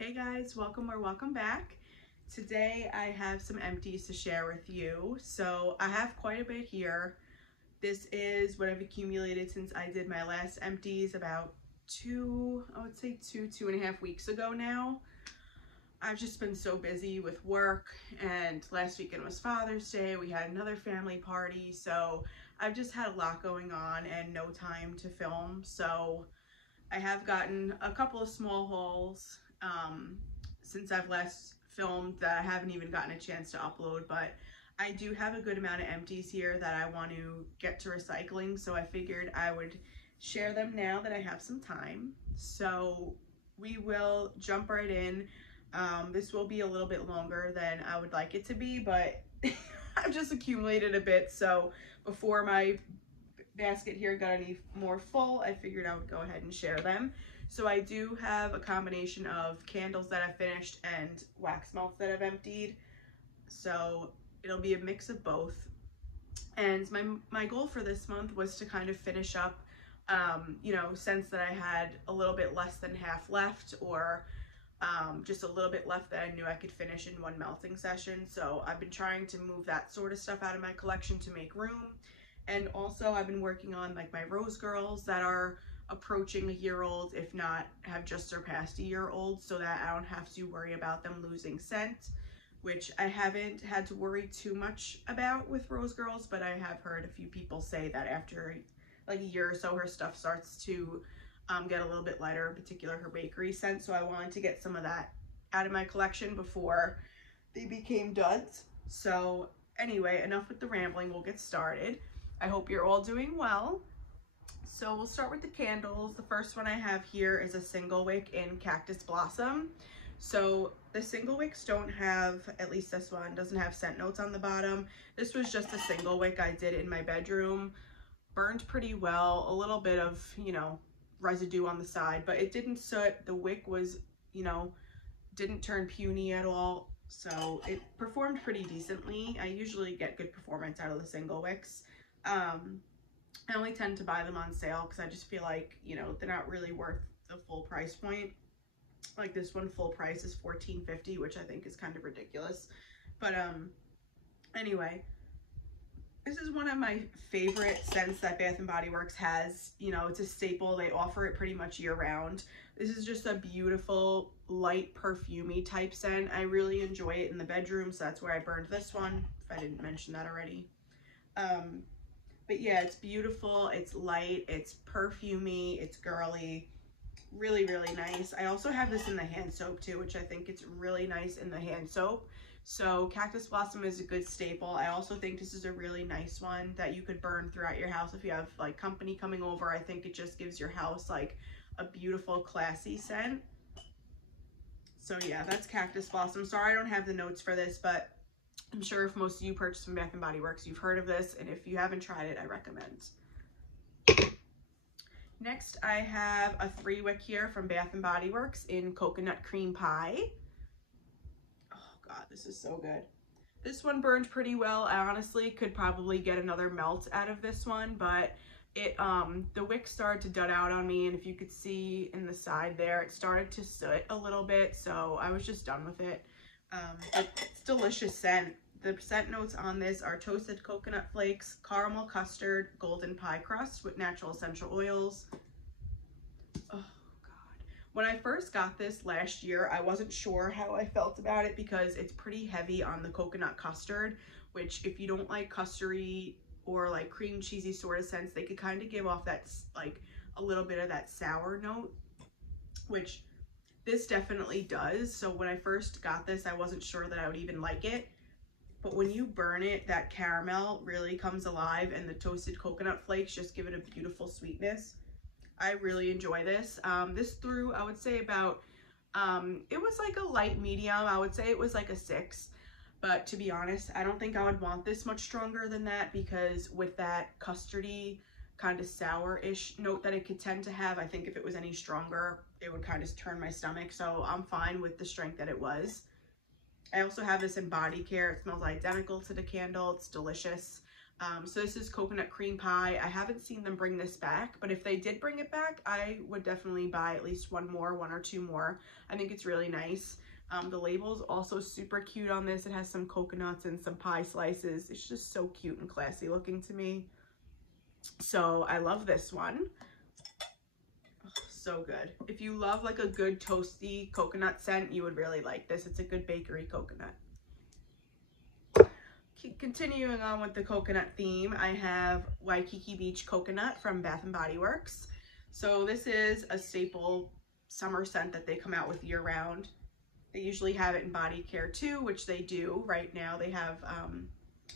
Hey guys, welcome or welcome back. Today I have some empties to share with you. So I have quite a bit here. This is what I've accumulated since I did my last empties about two and a half weeks ago now. I've just been so busy with work, and last weekend was Father's Day. We had another family party, so I've just had a lot going on and no time to film. So I have gotten a couple of small hauls since I've last filmed that I haven't even gotten a chance to upload, but I do have a good amount of empties here that I want to get to recycling, so I figured I would share them now that I have some time. So we will jump right in. This will be a little bit longer than I would like it to be, but I've just accumulated a bit, so before my basket here got any more full, I figured I would go ahead and share them. So I do have a combination of candles that I've finished and wax melts that I've emptied. So it'll be a mix of both. And my goal for this month was to kind of finish up, scents that I had a little bit less than half left, or just a little bit left that I knew I could finish in one melting session. So I've been trying to move that sort of stuff out of my collection to make room. And also I've been working on like my rose girls that are approaching a year old, if not have just surpassed a year old, so that I don't have to worry about them losing scent, which I haven't had to worry too much about with rose girls, but I have heard a few people say that after like a year or so her stuff starts to get a little bit lighter, in particular her bakery scent. So I wanted to get some of that out of my collection before they became duds. So anyway, enough with the rambling, we'll get started. I hope you're all doing well. So we'll start with the candles. The first one I have here is a single wick in Cactus Blossom. So the single wicks don't have, at least this one, doesn't have scent notes on the bottom. This was just a single wick I did in my bedroom. Burned pretty well, a little bit of, residue on the side, but it didn't soot. The wick was, didn't turn puny at all. So it performed pretty decently. I usually get good performance out of the single wicks. I only tend to buy them on sale because I just feel like, they're not really worth the full price point. Like this one, full price is $14.50, which I think is kind of ridiculous. But anyway, this is one of my favorite scents that Bath & Body Works has. It's a staple. They offer it pretty much year round. This is just a beautiful, light, perfumey type scent. I really enjoy it in the bedroom, so that's where I burned this one, if I didn't mention that already. But yeah, it's beautiful, it's light, it's perfumey, it's girly, really, really nice. I also have this in the hand soap too, which I think it's really nice in the hand soap. So Cactus Blossom is a good staple. I also think this is a really nice one that you could burn throughout your house if you have like company coming over. I think it just gives your house like a beautiful, classy scent. So yeah, that's Cactus Blossom. Sorry I don't have the notes for this, but I'm sure if most of you purchase from Bath & Body Works, you've heard of this, and if you haven't tried it, I recommend. Next, I have a 3-wick here from Bath & Body Works in Coconut Cream Pie. Oh God, this is so good. This one burned pretty well. I honestly could probably get another melt out of this one, but the wick started to dud out on me, and if you could see in the side there, it started to soot a little bit, so I was just done with it. It's delicious scent. The scent notes on this are toasted coconut flakes, caramel custard, golden pie crust with natural essential oils. Oh God. When I first got this last year, I wasn't sure how I felt about it because it's pretty heavy on the coconut custard, which if you don't like custardy or like cream cheesy sort of scents, they could kind of give off that like a little bit of that sour note, which this definitely does. So when I first got this, I wasn't sure that I would even like it. But when you burn it, that caramel really comes alive, and the toasted coconut flakes just give it a beautiful sweetness. I really enjoy this. This threw, I would say about, it was like a light medium. I would say it was like a 6. But to be honest, I don't think I would want this much stronger than that, because with that custardy kind of sour-ish note that it could tend to have, I think if it was any stronger, it would kind of turn my stomach. So I'm fine with the strength that it was. I also have this in body care. It smells identical to the candle. It's delicious. So this is coconut cream pie. I haven't seen them bring this back, but if they did bring it back, I would definitely buy at least one or two more. I think it's really nice. The label's also super cute on this. It has some coconuts and some pie slices. It's just so cute and classy looking to me. So I love this one. Oh, so good. If you love like a good toasty coconut scent, you would really like this. It's a good bakery coconut. Continuing on with the coconut theme, I have Waikiki Beach Coconut from Bath & Body Works. So this is a staple summer scent that they come out with year round. They usually have it in body care too, which they do right now. They have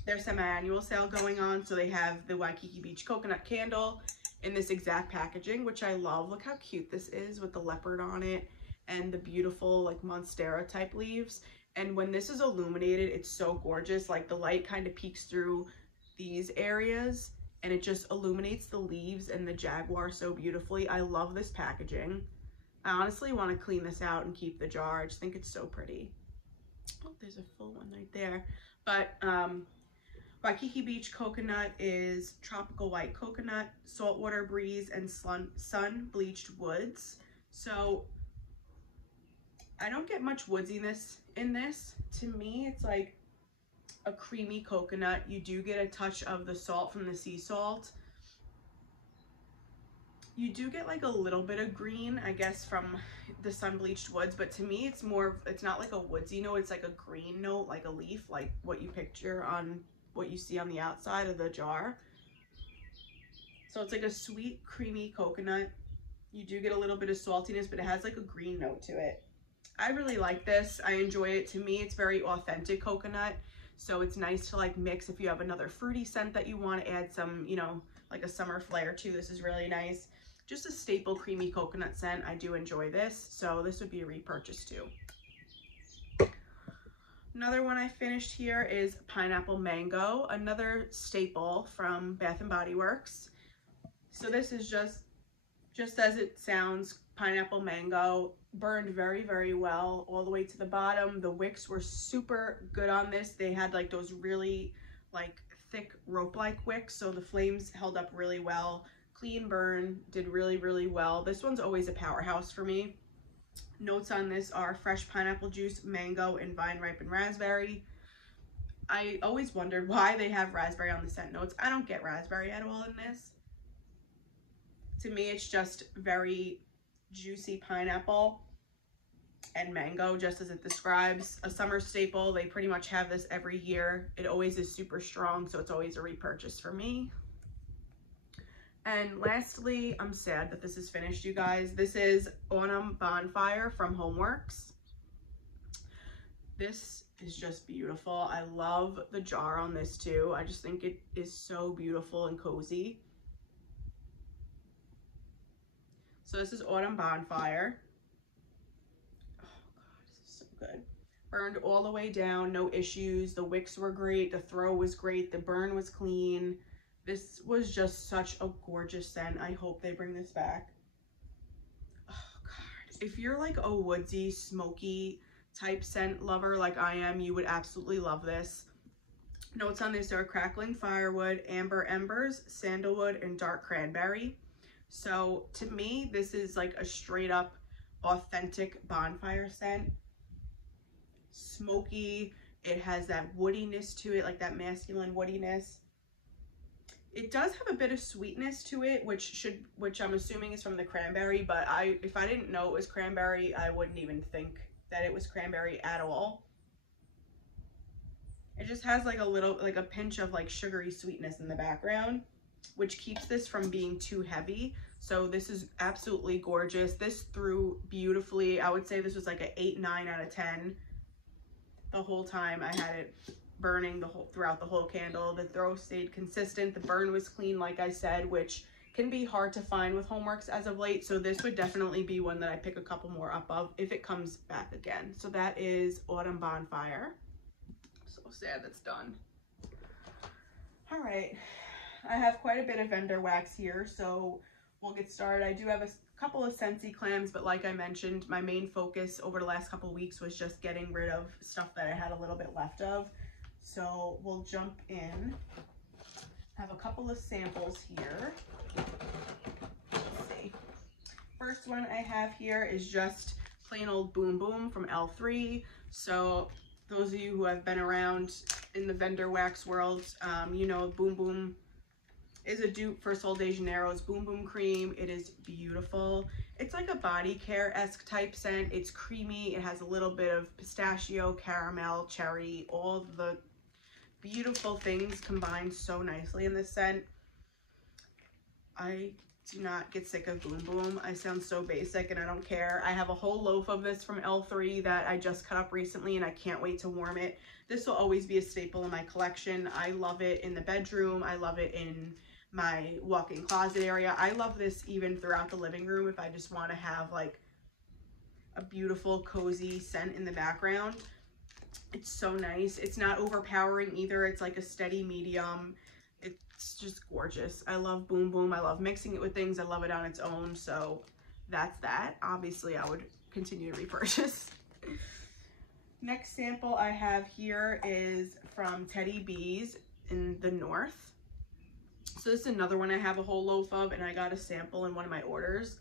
their semi-annual sale going on. So they have the Waikiki Beach Coconut Candle in this exact packaging, which I love. Look how cute this is with the leopard on it and the beautiful like monstera type leaves. And when this is illuminated, it's so gorgeous. Like the light kind of peeks through these areas and it just illuminates the leaves and the jaguar so beautifully. I love this packaging. I honestly want to clean this out and keep the jar. I just think it's so pretty. Oh, there's a full one right there. But Waikiki Beach Coconut is tropical white coconut, saltwater breeze, and sun bleached woods. So I don't get much woodiness in this. To me, it's like a creamy coconut. You do get a touch of the salt from the sea salt. You do get like a little bit of green, I guess, from the sun bleached woods, but to me it's more, it's not like a woodsy note, it's like a green note, like a leaf, like what you picture on what you see on the outside of the jar. So it's like a sweet, creamy coconut. You do get a little bit of saltiness, but it has like a green note to it. I really like this. I enjoy it. To me, it's very authentic coconut. So it's nice to like mix if you have another fruity scent that you want to add some, you know, like a summer flair to. This is really nice. Just a staple creamy coconut scent. I do enjoy this. So this would be a repurchase too. Another one I finished here is Pineapple Mango, another staple from Bath & Body Works. So this is just as it sounds, pineapple mango, burned very, very well all the way to the bottom. The wicks were super good on this. They had like those really like thick rope-like wicks, so the flames held up really well. Clean burn, did really, really well. This one's always a powerhouse for me. Notes on this are fresh pineapple juice, mango, and vine ripened raspberry. I always wondered why they have raspberry on the scent notes. I don't get raspberry at all in this. To me, it's just very juicy pineapple and mango, just as it describes. A summer staple. They pretty much have this every year. It always is super strong, so it's always a repurchase for me. And lastly, I'm sad that this is finished, you guys. This is Autumn Bonfire from Homeworks. This is just beautiful. I love the jar on this too. I just think it is so beautiful and cozy. So this is Autumn Bonfire. Oh God, this is so good. Burned all the way down, no issues. The wicks were great. The throw was great. The burn was clean. This was just such a gorgeous scent. I hope they bring this back. Oh God. If you're like a woodsy, smoky type scent lover like I am, you would absolutely love this. Notes on this are crackling firewood, amber embers, sandalwood, and dark cranberry. So to me, this is like a straight up authentic bonfire scent. Smoky. It has that woodiness to it, like that masculine woodiness. It does have a bit of sweetness to it, which I'm assuming is from the cranberry, but if I didn't know it was cranberry, I wouldn't even think that it was cranberry at all. It just has like a little, like a pinch of like sugary sweetness in the background, which keeps this from being too heavy. So this is absolutely gorgeous. This threw beautifully. I would say this was like an 8, 9 out of 10. The whole time I had it burning throughout the whole candle. The throw stayed consistent. The burn was clean, like I said, which can be hard to find with Homeworks as of late. So this would definitely be one that I pick a couple more up of if it comes back again. So that is Autumn Bonfire. So sad that's done. All right, I have quite a bit of vendor wax here, so we'll get started. I do have a couple of Scentsy clams, but like I mentioned, my main focus over the last couple of weeks was just getting rid of stuff that I had a little bit left of. So we'll jump in. have a couple of samples here. Let's see. First one I have here is just plain old Boom Boom from L3. So those of you who have been around in the vendor wax world, you know Boom Boom is a dupe for Sol de Janeiro's Boom Boom Cream. It is beautiful. It's like a body care-esque type scent. It's creamy. It has a little bit of pistachio, caramel, cherry, all the beautiful things combined so nicely in this scent. I do not get sick of Boom Boom. I sound so basic and I don't care. I have a whole loaf of this from L3 that I just cut up recently and I can't wait to warm it. This will always be a staple in my collection. I love it in the bedroom. I love it in my walk-in closet area. I love this even throughout the living room if I just want to have like a beautiful cozy scent in the background. It's so nice. It's not overpowering either. It's like a steady medium. It's just gorgeous. I love Boom Boom. I love mixing it with things. I love it on its own. So that's that. Obviously, I would continue to repurchase. Next sample I have here is from Teddy B's in the North. So this is another one I have a whole loaf of, and I got a sample in one of my orders.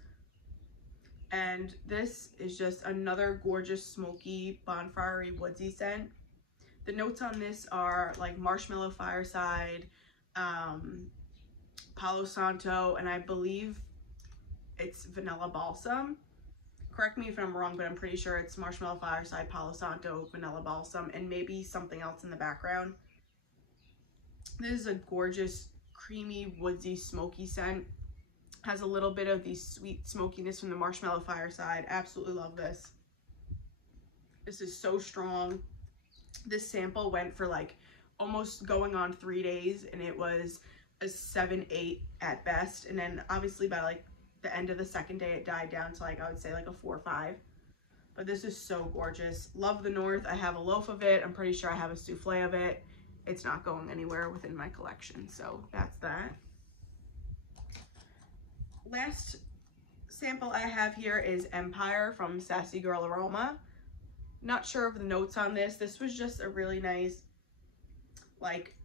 And this is just another gorgeous, smoky, bonfire-y, woodsy scent. The notes on this are like marshmallow fireside, Palo Santo, and I believe it's vanilla balsam. Correct me if I'm wrong, but I'm pretty sure it's marshmallow fireside, Palo Santo, vanilla balsam, and maybe something else in the background. This is a gorgeous, creamy, woodsy, smoky scent. Has a little bit of the sweet smokiness from the marshmallow fireside. Absolutely love this. This is so strong. This sample went for like almost going on 3 days, and it was a 7-8 at best. And then obviously by like the end of the second day, it died down to like, I would say like a 4 or 5. But this is so gorgeous. Love the North. I have a loaf of it. I'm pretty sure I have a souffle of it. It's not going anywhere within my collection. So that's that. Last sample I have here is Empire from Sassy Girl Aroma. Not sure of the notes on this. This was just a really nice, like,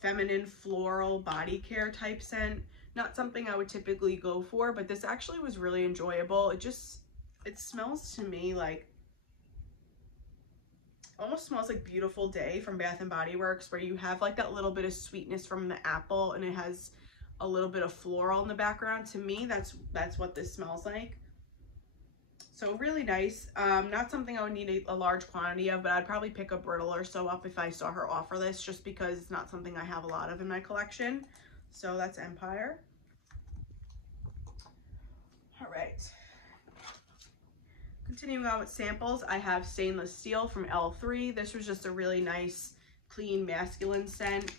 feminine floral body care type scent. Not something I would typically go for, but this actually was really enjoyable. It smells to me like, almost smells like Beautiful Day from Bath & Body Works, where you have like that little bit of sweetness from the apple and it has a little bit of floral in the background. To me, that's what this smells like. So really nice. Not something I would need a large quantity of, but I'd probably pick a brittle or so up if I saw her offer this, just because it's not something I have a lot of in my collection. So that's Empire. All right. Continuing on with samples, I have Stainless Steel from L3. This was just a really nice, clean, masculine scent.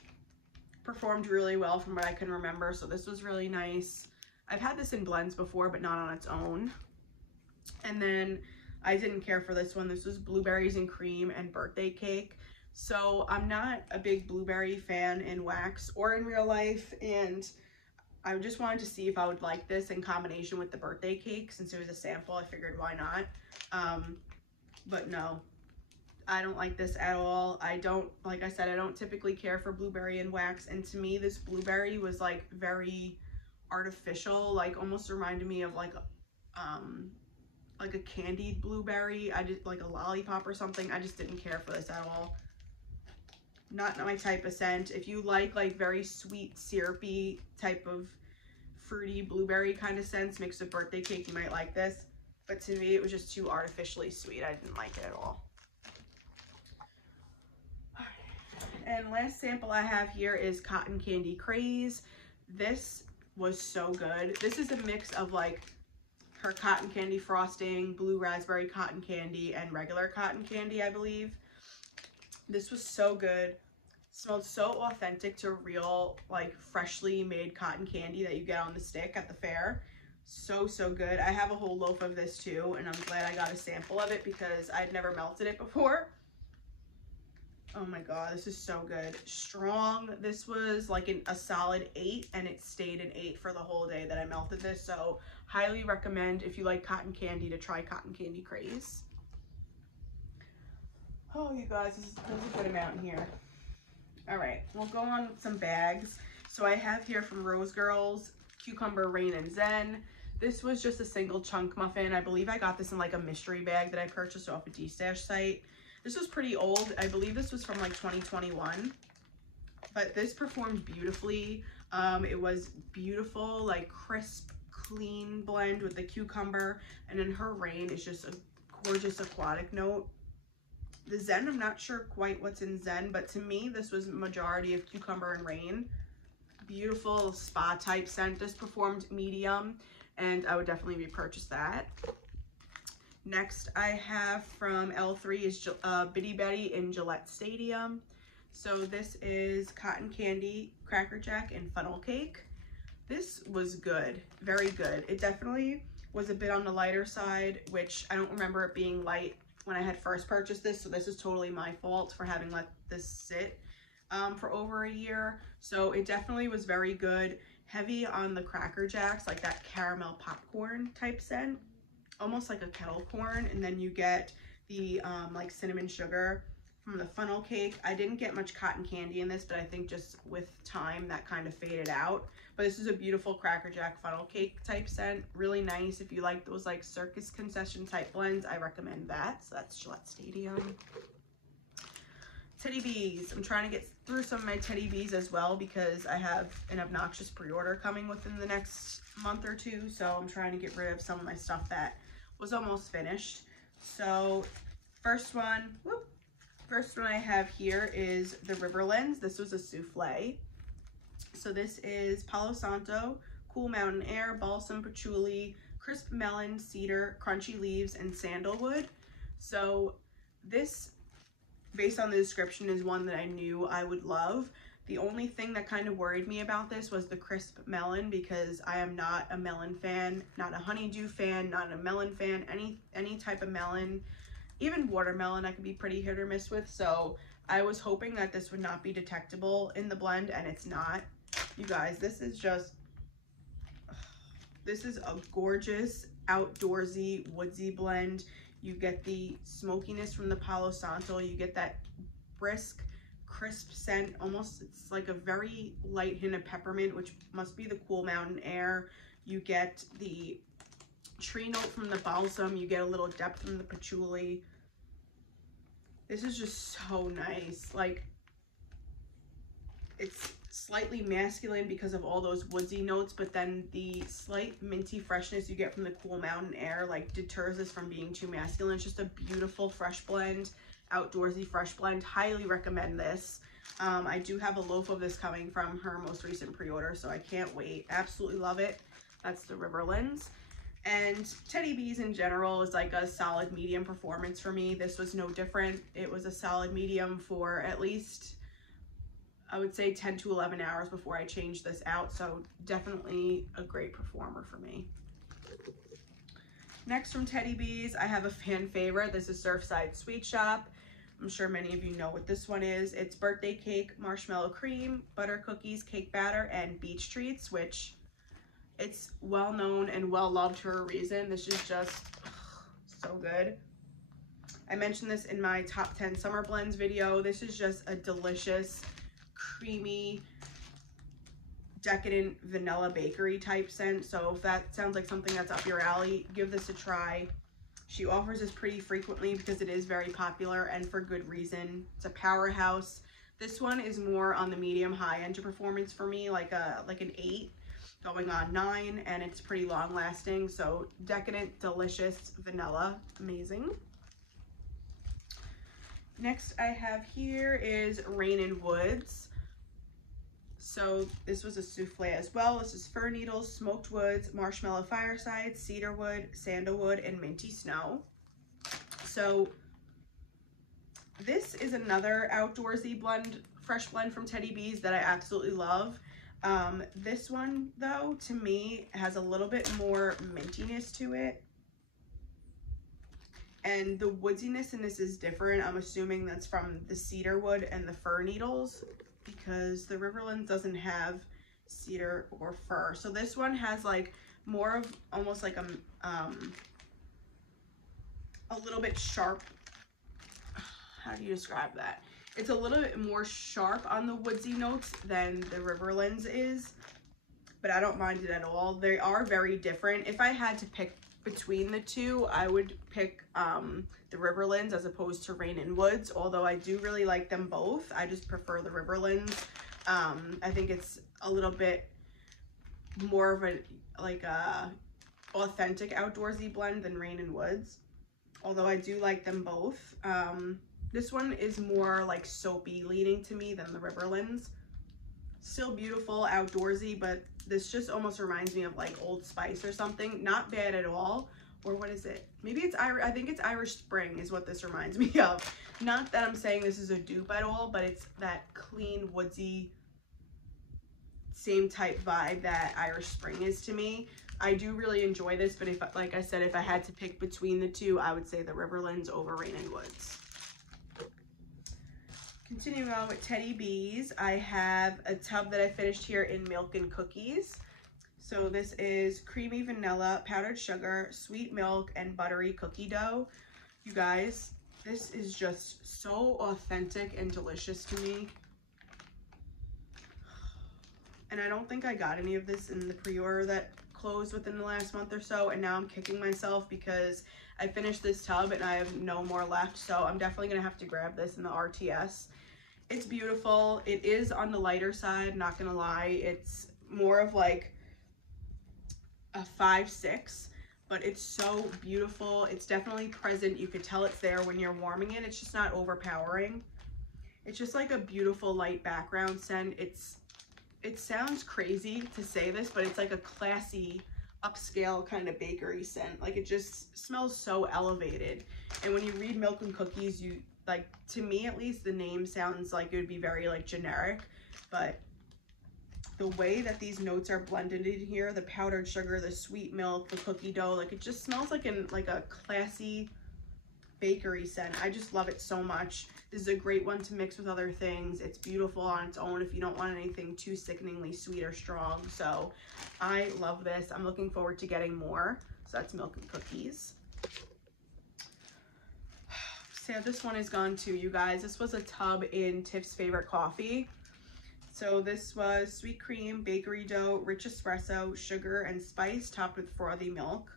Performed really well from what I can remember, so this was really nice. I've had this in blends before, but not on its own. And then I didn't care for this one. This was Blueberries and Cream and Birthday Cake. So I'm not a big blueberry fan in wax or in real life, and I just wanted to see if I would like this in combination with the birthday cake. Since it was a sample, I figured why not. But no, I don't like this at all. Like I said, I don't typically care for blueberry and wax, and to me this blueberry was like very artificial, like almost reminded me of like a candied blueberry. I just like a lollipop or something. I just didn't care for this at all. Not my type of scent. If you like very sweet, syrupy type of fruity blueberry kind of scents mixed with birthday cake, you might like this. But to me, it was just too artificially sweet. I didn't like it at all. And last sample I have here is Cotton Candy Craze. This was so good. This is a mix of like her cotton candy frosting, blue raspberry cotton candy, and regular cotton candy, I believe. This was so good. Smelled so authentic to real, like, freshly made cotton candy that you get on the stick at the fair. So good. I have a whole loaf of this too, and I'm glad I got a sample of it because I'd never melted it before. Oh my god, this is so good. Strong. This was like a solid 8, and it stayed an 8 for the whole day that I melted this. So highly recommend, if you like cotton candy, to try Cotton Candy Craze. Oh, you guys, there's a good amount here. All right, we'll go on with some bags. So I have here from Rose Girls, Cucumber, Rain, and Zen. This was just a single chunk muffin. I believe I got this in like a mystery bag that I purchased off a D-Stash site. This was pretty old. I believe this was from like 2021. But this performed beautifully. It was beautiful, like crisp, clean blend with the cucumber. And then her Rain is just a gorgeous aquatic note. The Zen, I'm not sure quite what's in Zen, but to me, this was majority of cucumber and Rain. Beautiful spa type scent. This performed medium, and I would definitely repurchase that. Next I have from L3 is Bitty Betty in Gillette Stadium. So this is cotton candy, Cracker Jack, and funnel cake. This was good, very good. It definitely was a bit on the lighter side, which I don't remember it being light when I had first purchased this, so this is totally my fault for having let this sit for over a year. So it definitely was very good. Heavy on the Cracker Jacks, like that caramel popcorn type scent, almost like a kettle corn, and then you get the like cinnamon sugar from the funnel cake. I didn't get much cotton candy in this, but I think just with time that kind of faded out. But this is a beautiful Cracker Jack funnel cake type scent, really nice. If you like those like Circus Concession type blends, I recommend that. So that's Gillette Stadium. Teddy Bees. I'm trying to get through some of my Teddy Bees as well because I have an obnoxious pre-order coming within the next month or two. So I'm trying to get rid of some of my stuff that was almost finished. So first one I have here is the Riverlands. This was a souffle. So this is Palo Santo, Cool Mountain Air, Balsam Patchouli, Crisp Melon, Cedar, Crunchy Leaves, and Sandalwood. So this, based on the description, is one that I knew I would love. The only thing that kind of worried me about this was the crisp melon, because I am not a melon fan, not a honeydew fan, not a melon fan, any type of melon. Even watermelon I could be pretty hit or miss with, so I was hoping that this would not be detectable in the blend, and it's not. You guys, this is a gorgeous outdoorsy woodsy blend. You get the smokiness from the Palo Santo, you get that brisk crisp scent, almost it's like a very light hint of peppermint, which must be the Cool Mountain Air. You get the tree note from the balsam, you get a little depth from the patchouli. This is just so nice. Like, it's slightly masculine because of all those woodsy notes, but then the slight minty freshness you get from the Cool Mountain Air like deters this from being too masculine. It's just a beautiful fresh blend, outdoorsy fresh blend. Highly recommend this. I do have a loaf of this coming from her most recent pre-order, so I can't wait. Absolutely love it. That's the Riverlands. And Teddy Bees in general is like a solid medium performance for me. This was no different. It was a solid medium for at least, I would say, 10 to 11 hours before I changed this out. So definitely a great performer for me. Next from Teddy Bees, I have a fan favorite. This is Surfside Sweet Shop. I'm sure many of you know what this one is. It's birthday cake, marshmallow cream, butter cookies, cake batter, and beach treats, which it's well known and well loved for a reason. This is just so good. I mentioned this in my top 10 summer blends video. This is just a delicious, creamy, decadent vanilla bakery type scent. So if that sounds like something that's up your alley, give this a try. She offers this pretty frequently because it is very popular, and for good reason. It's a powerhouse. This one is more on the medium high end of performance for me, like an 8 going on 9, and it's pretty long lasting. So decadent, delicious vanilla, amazing. Next I have here is Rain and Woods. So this was a souffle as well. This is fir needles, smoked woods, marshmallow fireside, cedarwood, sandalwood, and minty snow. So this is another outdoorsy blend, fresh blend from Teddy Bees that I absolutely love. This one though, to me, has a little bit more mintiness to it. And the woodiness in this is different. I'm assuming that's from the cedarwood and the fir needles, because the Riverlands doesn't have cedar or fir. So this one has like more of almost like a little bit sharp. How do you describe that? It's a little bit more sharp on the woodsy notes than the Riverlands is, but I don't mind it at all. They are very different. If I had to pick between the two, I would pick the Riverlands as opposed to Rain and Woods, although I do really like them both. I just prefer the Riverlands. I think it's a little bit more of a authentic outdoorsy blend than Rain and Woods, although I do like them both. This one is more like soapy leaning to me than the Riverlands. Still beautiful, outdoorsy, but this just almost reminds me of like Old Spice or something. Not bad at all. Or what is it? Maybe it's I think it's Irish Spring is what this reminds me of. Not that I'm saying this is a dupe at all, but it's that clean, woodsy, same type vibe that Irish Spring is to me. I do really enjoy this, but if, like I said, if I had to pick between the two, I would say the Riverlands over Rain and Woods. Continuing on with Teddy Bees, I have a tub that I finished here in Milk and Cookies. So this is creamy vanilla, powdered sugar, sweet milk, and buttery cookie dough. You guys, this is just so authentic and delicious to me. And I don't think I got any of this in the pre-order that closed within the last month or so, and now I'm kicking myself because I finished this tub and I have no more left, so I'm definitely gonna have to grab this in the RTS. It's beautiful. It is on the lighter side, not gonna lie. It's more of like a 5-6, but it's so beautiful. It's definitely present. You could tell it's there when you're warming it. It's just not overpowering. It's just like a beautiful light background scent. It sounds crazy to say this, but it's like a classy, upscale kind of bakery scent. Like, it just smells so elevated. And when you read Milk and Cookies, you like, to me at least, the name sounds like it would be very like generic, but the way that these notes are blended in here, the powdered sugar, the sweet milk, the cookie dough, like, it just smells like a classy bakery scent. I just love it so much. This is a great one to mix with other things. It's beautiful on its own if you don't want anything too sickeningly sweet or strong. So I love this. I'm looking forward to getting more. So that's Milk and Cookies. So this one is gone too, you guys. This was a tub in Tiff's Favorite Coffee. So this was sweet cream, bakery dough, rich espresso, sugar, and spice topped with frothy milk.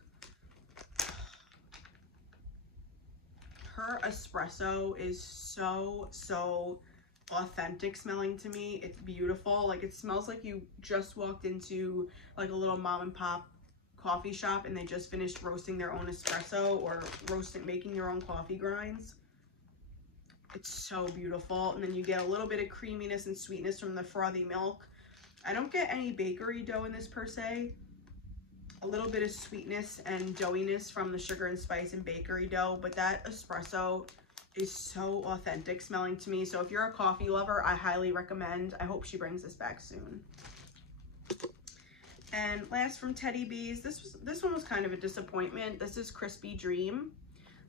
Her espresso is so authentic smelling to me. It's beautiful. Like, it smells like you just walked into like a little mom and pop coffee shop and they just finished roasting their own espresso or making your own coffee grinds. It's so beautiful. And then you get a little bit of creaminess and sweetness from the frothy milk. I don't get any bakery dough in this per se. A little bit of sweetness and doughiness from the sugar and spice and bakery dough, but that espresso is so authentic smelling to me. So if you're a coffee lover, I highly recommend. I hope she brings this back soon. And last from Teddy Bees, this one was kind of a disappointment. This is Crispy Dream.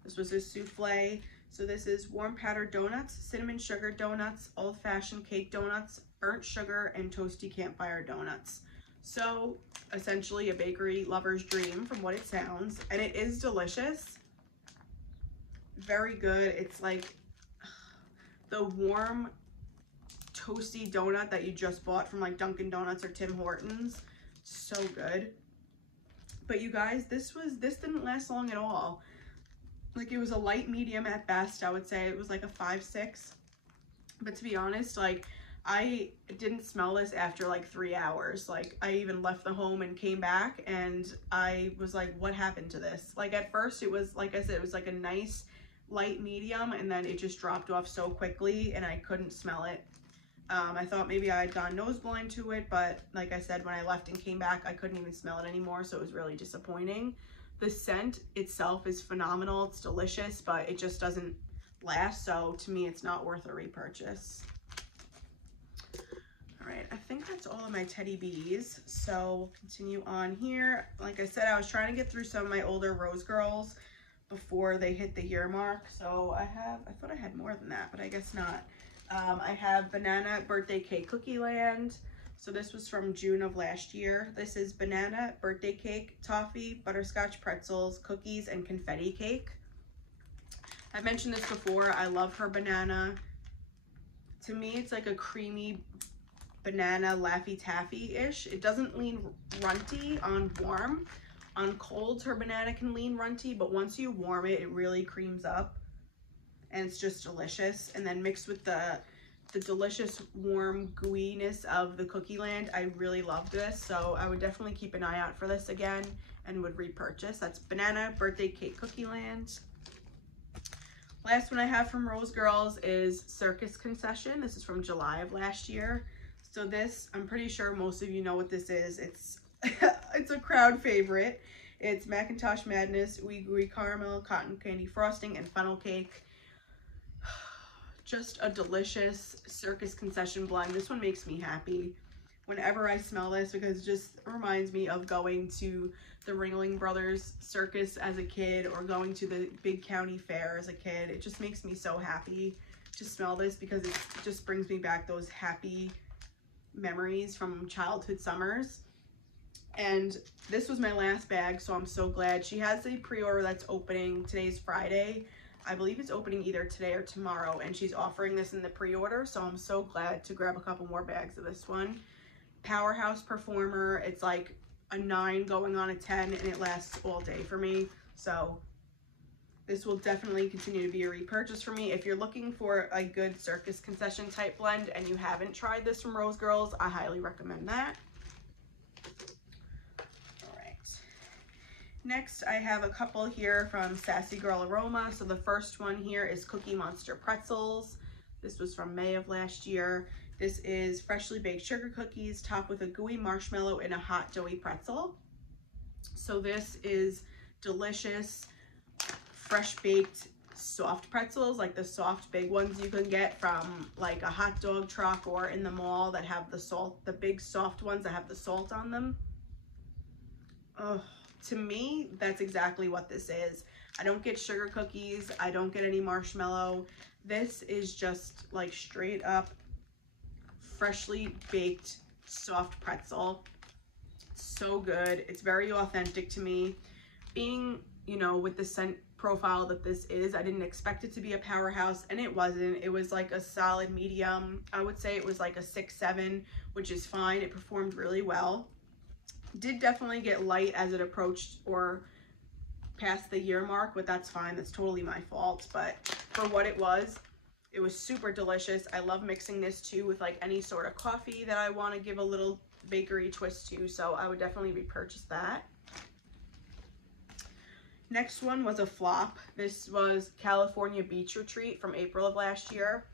This was a souffle. So this is warm powdered donuts, cinnamon sugar donuts, old-fashioned cake donuts, burnt sugar, and toasty campfire donuts. So essentially a bakery lover's dream from what it sounds, and it is delicious. Very good. It's like the warm toasty donut that you just bought from like Dunkin' Donuts or Tim Hortons. So good. But you guys, this didn't last long at all. Like, it was a light medium at best. I would say it was like a 5-6. But to be honest, like, I didn't smell this after like 3 hours. Like, I even left the home and came back and I was like, what happened to this? Like, at first it was, like I said, it was like a nice light medium, and then it just dropped off so quickly and I couldn't smell it. I thought maybe I had gone nose blind to it, but like I said, when I left and came back, I couldn't even smell it anymore, so it was really disappointing. The scent itself is phenomenal. It's delicious, but it just doesn't last, so to me, it's not worth a repurchase. All right, I think that's all of my Teddy Bees, so continue on here. Like I said, I was trying to get through some of my older Rose Girls before they hit the year mark, so I thought I had more than that, but I guess not. I have Banana Birthday Cake Cookie Land. So this was from June of last year. This is banana, birthday cake, toffee, butterscotch pretzels, cookies, and confetti cake. I've mentioned this before. I love her banana. To me, it's like a creamy banana Laffy Taffy-ish. It doesn't lean runty on warm. On cold, her banana can lean runty, but once you warm it, it really creams up. And it's just delicious. And then mixed with the delicious warm gooiness of the Cookie Land, I really love this. So I would definitely keep an eye out for this again and would repurchase. That's Banana Birthday Cake Cookie Land. Last one I have from Rose Girls is Circus Concession. This is from July of last year. So this, I'm pretty sure most of you know what this is. It's it's a crowd favorite. It's Macintosh Madness, Ooey Gooey Caramel, Cotton Candy Frosting, and Funnel Cake. Just a delicious Circus Concession blend. This one makes me happy whenever I smell this because it just reminds me of going to the Ringling Brothers Circus as a kid or going to the big county fair as a kid. It just makes me so happy to smell this because it just brings me back those happy memories from childhood summers. And this was my last bag, so I'm so glad. She has a pre-order that's opening. Today's Friday. I believe it's opening either today or tomorrow, and she's offering this in the pre-order, so I'm so glad to grab a couple more bags of this one. Powerhouse Performer. It's like a 9 going on a 10, and it lasts all day for me. So this will definitely continue to be a repurchase for me. If you're looking for a good Circus Concession type blend and you haven't tried this from Rose Girls, I highly recommend that. All right. Next, I have a couple here from Sassy Girl Aroma. So the first one here is Cookie Monster Pretzels. This was from May of last year. This is freshly baked sugar cookies topped with a gooey marshmallow and a hot doughy pretzel. So this is delicious, fresh baked soft pretzels, like the soft big ones you can get from like a hot dog truck or in the mall that have the salt, the big soft ones that have the salt on them. Oh, to me, that's exactly what this is. I don't get sugar cookies. I don't get any marshmallow. This is just like straight up freshly baked soft pretzel. So good. It's very authentic to me. Being, you know, with the scent profile that this is, I didn't expect it to be a powerhouse, and it wasn't. It was like a solid medium. I would say it was like a 6-7, which is fine. It performed really well. Did definitely get light as it approached or past the year mark, but that's fine. That's totally my fault. But for what it was super delicious. I love mixing this too with like any sort of coffee that I want to give a little bakery twist to, so I would definitely repurchase that. Next one was a flop. This was California Beach Retreat from April of last year.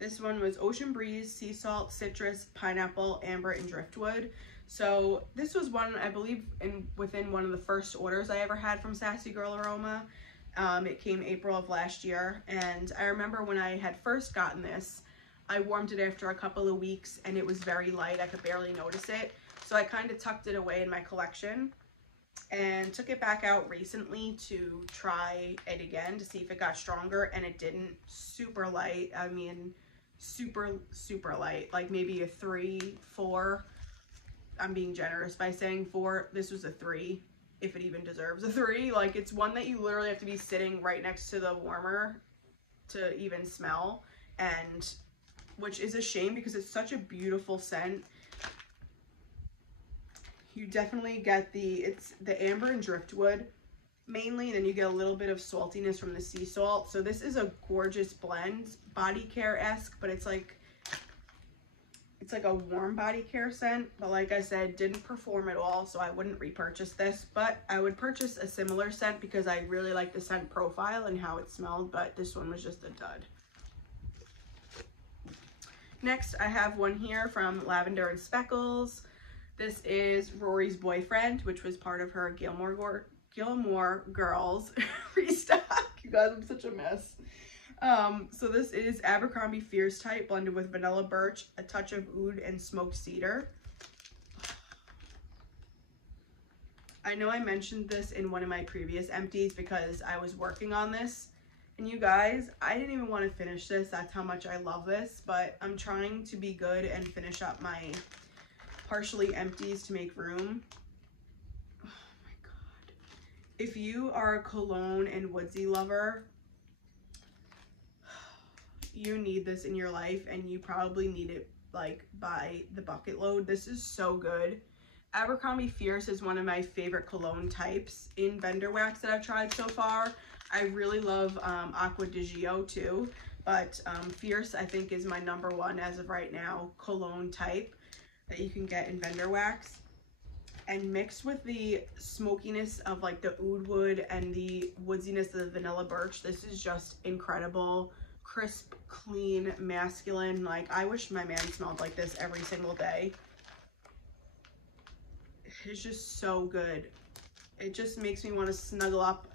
This one was Ocean Breeze, Sea Salt, Citrus, Pineapple, Amber, and Driftwood. So this was one, I believe, within one of the first orders I ever had from Sassy Girl Aroma. It came April of last year, and I remember when I had first gotten this, I warmed it after a couple of weeks, and it was very light. I could barely notice it. So I kind of tucked it away in my collection and took it back out recently to try it again to see if it got stronger, and it didn't. Super light. I mean, super light, like maybe a 3, 4. I'm being generous by saying 4. This was a 3, if it even deserves a 3. Like, it's one that you literally have to be sitting right next to the warmer to even smell, and which is a shame because it's such a beautiful scent. You definitely get it's the amber and driftwood mainly, and then you get a little bit of saltiness from the sea salt. So this is a gorgeous blend, body care-esque, but it's like a warm body care scent. But like I said, didn't perform at all, so I wouldn't repurchase this. But I would purchase a similar scent because I really like the scent profile and how it smelled, but this one was just a dud. Next, I have one here from Lavender Speckles. This is Rory's Boyfriend, which was part of her Gilmore Girls restock. You guys, I'm such a mess. So this is Abercrombie Fierce Type blended with vanilla birch, a touch of oud, and smoked cedar. I know I mentioned this in one of my previous empties because I was working on this. And you guys, I didn't even want to finish this. That's how much I love this. But I'm trying to be good and finish up my partially empties to make room. Oh my god. If you are a cologne and woodsy lover, you need this in your life, and you probably need it like by the bucket load. This is so good. Abercrombie Fierce is one of my favorite cologne types in vendor wax that I've tried so far. I really love Acqua di Gio too, but Fierce I think is my #1 as of right now cologne type that you can get in vendor wax. And mixed with the smokiness of like the oud wood and the woodsiness of the vanilla birch, this is just incredible. Crisp, clean, masculine. Like, I wish my man smelled like this every single day. It's just so good. It just makes me want to snuggle up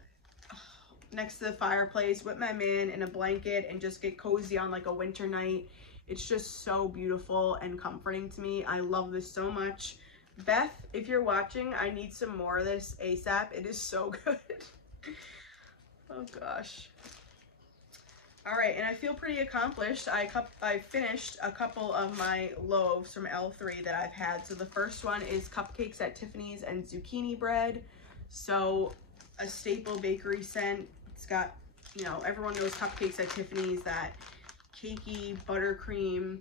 next to the fireplace with my man in a blanket and just get cozy on like a winter night. It's just so beautiful and comforting to me. I love this so much. Beth, if you're watching, I need some more of this ASAP. It is so good. Oh gosh. All right, and I feel pretty accomplished. I finished a couple of my loaves from L3 that I've had. So the first one is cupcakes at Tiffany's and zucchini bread. So a staple bakery scent. It's got, you know, everyone knows cupcakes at Tiffany's, that cakey buttercream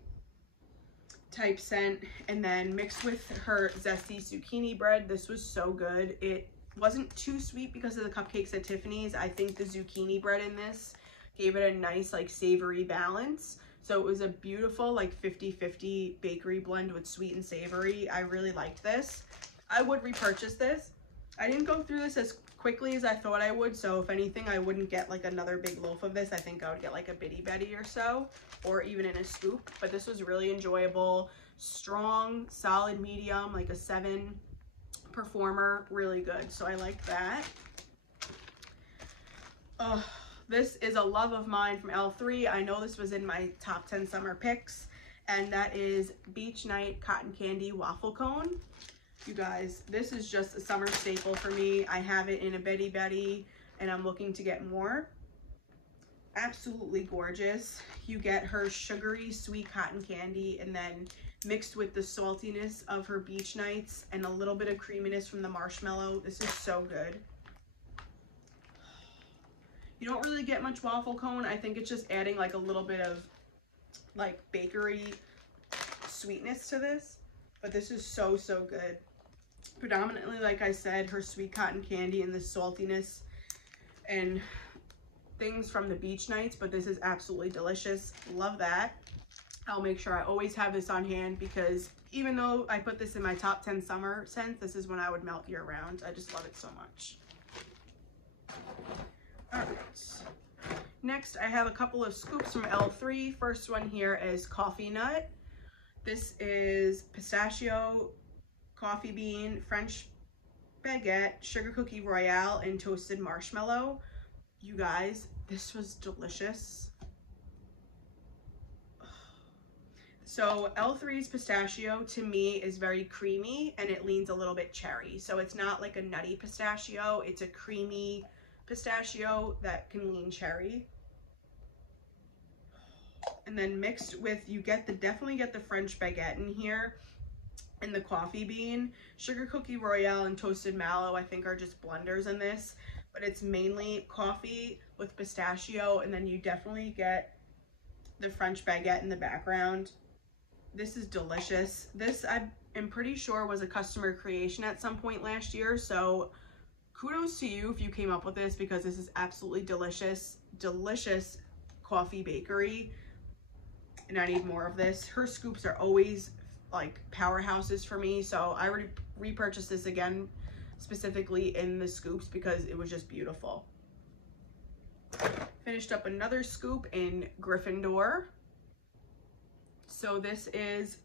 type scent, and then mixed with her zesty zucchini bread. This was so good. It wasn't too sweet because of the cupcakes at Tiffany's. I think the zucchini bread in this gave it a nice like savory balance. So it was a beautiful like 50-50 bakery blend with sweet and savory. I really liked this. I would repurchase this. I didn't go through this as quickly as I thought I would, so if anything, I wouldn't get like another big loaf of this. I think I would get like a bitty betty or so, or even in a scoop. But this was really enjoyable. Strong, solid medium, like a 7 performer, really good. So I like that. This is a love of mine from L3. I know this was in my top 10 summer picks, and that is Beach Night Cotton Candy Waffle Cone. You guys, this is just a summer staple for me. I have it in a Betty Betty, and I'm looking to get more. Absolutely gorgeous. You get her sugary sweet cotton candy, and then mixed with the saltiness of her beach nights and a little bit of creaminess from the marshmallow. This is so good. You don't really get much waffle cone. I think it's just adding like a little bit of like bakery sweetness to this, but this is so, so good. Predominantly, like I said, her sweet cotton candy and the saltiness and things from the beach nights, but this is absolutely delicious. Love that. I'll make sure I always have this on hand, because even though I put this in my top 10 summer scents, this is when I would melt year round. I just love it so much. All right. Next, I have a couple of scoops from L3. First one here is Coffee Nut. This is pistachio, coffee bean, French baguette, sugar cookie royale, and toasted marshmallow. You guys, this was delicious. So L3's pistachio to me is very creamy, and it leans a little bit cherry. So it's not like a nutty pistachio, it's a creamy pistachio that can lean cherry. And then mixed with, you get definitely get the French baguette in here, and the coffee bean. Sugar cookie royale and toasted mallow I think are just blenders in this, but it's mainly coffee with pistachio, and then you definitely get the French baguette in the background. This is delicious. This I am pretty sure was a customer creation at some point last year, so kudos to you if you came up with this, because this is absolutely delicious. Delicious coffee bakery, and I need more of this. Her scoops are always like powerhouses for me, so I already repurchased this again specifically in the scoops because it was just beautiful. Finished up another scoop in Gryffindor. So this is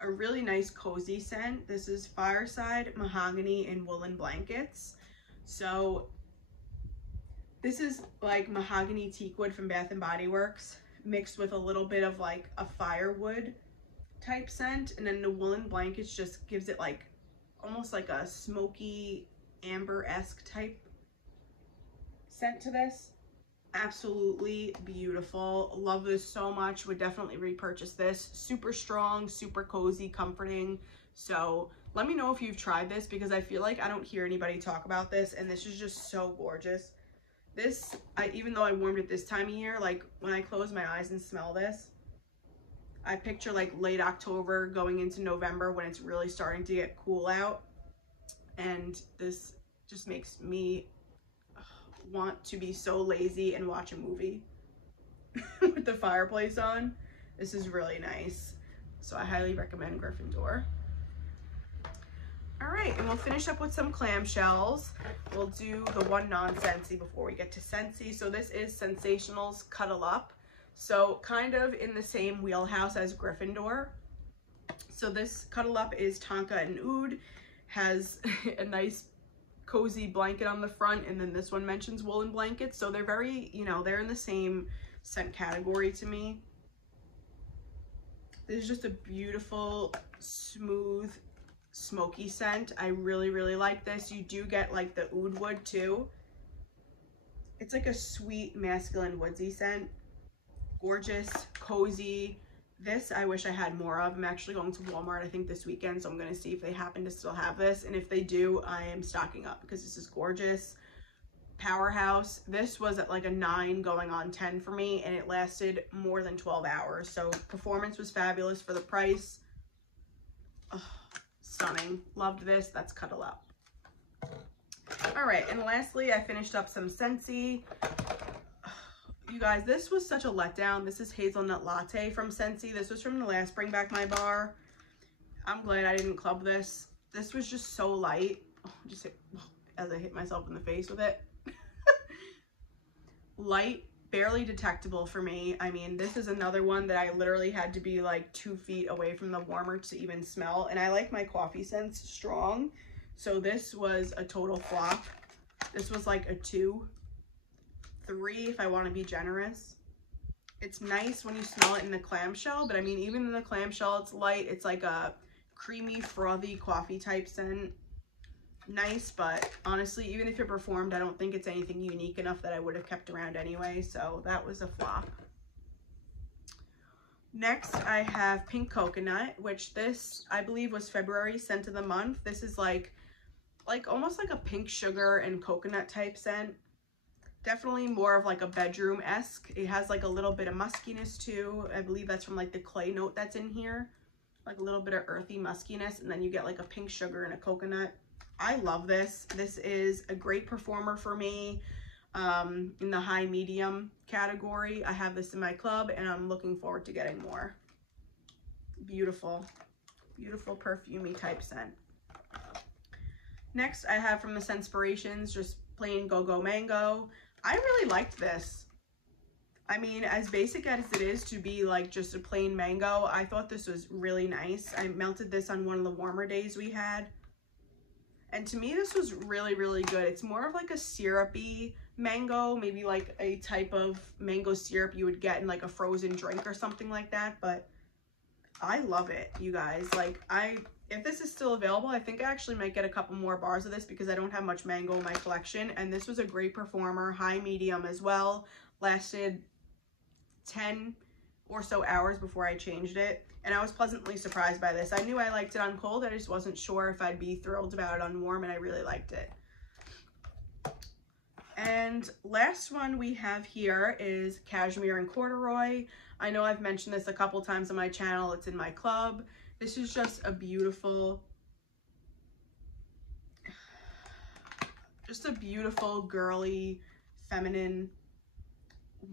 a really nice cozy scent. This is Fireside, Mahogany, and Woolen Blankets. So this is like mahogany teakwood from Bath & Body Works mixed with a little bit of like a firewood type scent, and then the woolen blankets just gives it like almost like a smoky amber-esque type scent to this. Absolutely beautiful. Love this so much. Would definitely repurchase this. Super strong, super cozy, comforting. So let me know if you've tried this, because I feel like I don't hear anybody talk about this, and this is just so gorgeous. This, even though I warmed it this time of year, like when I close my eyes and smell this, I picture like late October going into November when it's really starting to get cool out. And this just makes me want to be so lazy and watch a movie with the fireplace on. This is really nice. So I highly recommend Gryffindor. All right, and we'll finish up with some clamshells. We'll do the one non-Scentsy before we get to Scentsy. So this is Sensational's Cuddle Up. So kind of in the same wheelhouse as Gryffindor. So this Cuddle Up is Tonka and Oud, has a nice cozy blanket on the front, and then this one mentions woolen blankets. So they're very, you know, they're in the same scent category to me. This is just a beautiful, smooth, smoky scent. I really, really like this. You do get like the oud wood too. It's like a sweet, masculine, woodsy scent. Gorgeous, cozy. This I wish I had more of. I'm actually going to Walmart, I think, this weekend, so I'm going to see if they happen to still have this. And if they do, I am stocking up because this is gorgeous. Powerhouse. This was at like a 9 going on 10 for me, and it lasted more than 12 hours. So performance was fabulous for the price. Oh, stunning. Loved this. That's Cuddle Up. All right, and lastly, I finished up some Scentsy. You guys, this was such a letdown. This is hazelnut latte from Scentsy. This was from the last Bring Back My Bar. I'm glad I didn't club this. This was just so light. Oh, just hit, as I hit myself in the face with it. Light, barely detectable for me. I mean, this is another one that I literally had to be like 2 feet away from the warmer to even smell. And I like my coffee scents strong. So this was a total flop. This was like a 2, 3 if I want to be generous. It's nice when you smell it in the clamshell, but I mean, even in the clamshell, it's light. It's like a creamy, frothy coffee type scent. Nice, but honestly, even if it performed, I don't think it's anything unique enough that I would have kept around anyway, so that was a flop. Next, I have Pink Coconut, which this, I believe, was February scent of the month. This is like almost like a pink sugar and coconut type scent. Definitely more of like a bedroom-esque. It has like a little bit of muskiness too. I believe that's from like the clay note that's in here. Like a little bit of earthy muskiness, and then you get like a pink sugar and a coconut. I love this. This is a great performer for me in the high medium category. I have this in my club and I'm looking forward to getting more. Beautiful, beautiful perfumey type scent. Next I have from the Scentspirations just plain Go-Go Mango. I really liked this. I mean, as basic as it is to be like just a plain mango, I thought this was really nice. I melted this on one of the warmer days we had. And to me, this was really, really good. It's more of like a syrupy mango, maybe like a type of mango syrup you would get in like a frozen drink or something like that. But I love it, you guys. Like, if this is still available, I think I actually might get a couple more bars of this because I don't have much mango in my collection. And this was a great performer, high medium as well. Lasted 10 or so hours before I changed it. And I was pleasantly surprised by this. I knew I liked it on cold. I just wasn't sure if I'd be thrilled about it on warm, and I really liked it. And last one we have here is Cashmere and Corduroy. I know I've mentioned this a couple times on my channel. It's in my club. This is just a beautiful, girly, feminine,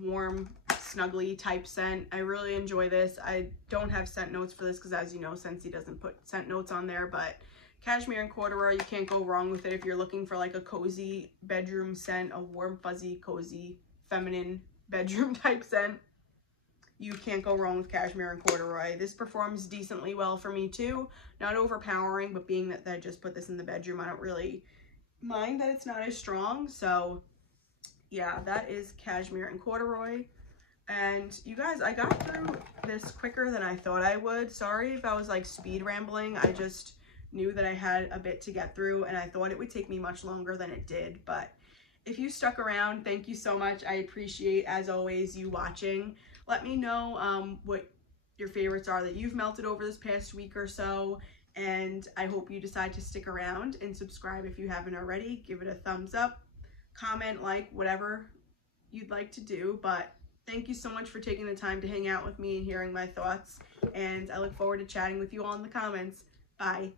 warm, snuggly type scent. I really enjoy this. I don't have scent notes for this because, as you know, Scentsy doesn't put scent notes on there, but Cashmere and Corduroy, you can't go wrong with it if you're looking for like a cozy bedroom scent, a warm, fuzzy, cozy, feminine bedroom type scent. You can't go wrong with Cashmere and Corduroy. This performs decently well for me too. Not overpowering, but being that I just put this in the bedroom, I don't really mind that it's not as strong. So yeah, that is Cashmere and Corduroy. And you guys, I got through this quicker than I thought I would. Sorry if I was like speed rambling. I just knew that I had a bit to get through and I thought it would take me much longer than it did. But if you stuck around, thank you so much. I appreciate, as always, you watching. Let me know what your favorites are that you've melted over this past week or so. And I hope you decide to stick around and subscribe if you haven't already. Give it a thumbs up. comment, like, whatever you'd like to do. But thank you so much for taking the time to hang out with me and hearing my thoughts, and I look forward to chatting with you all in the comments. Bye.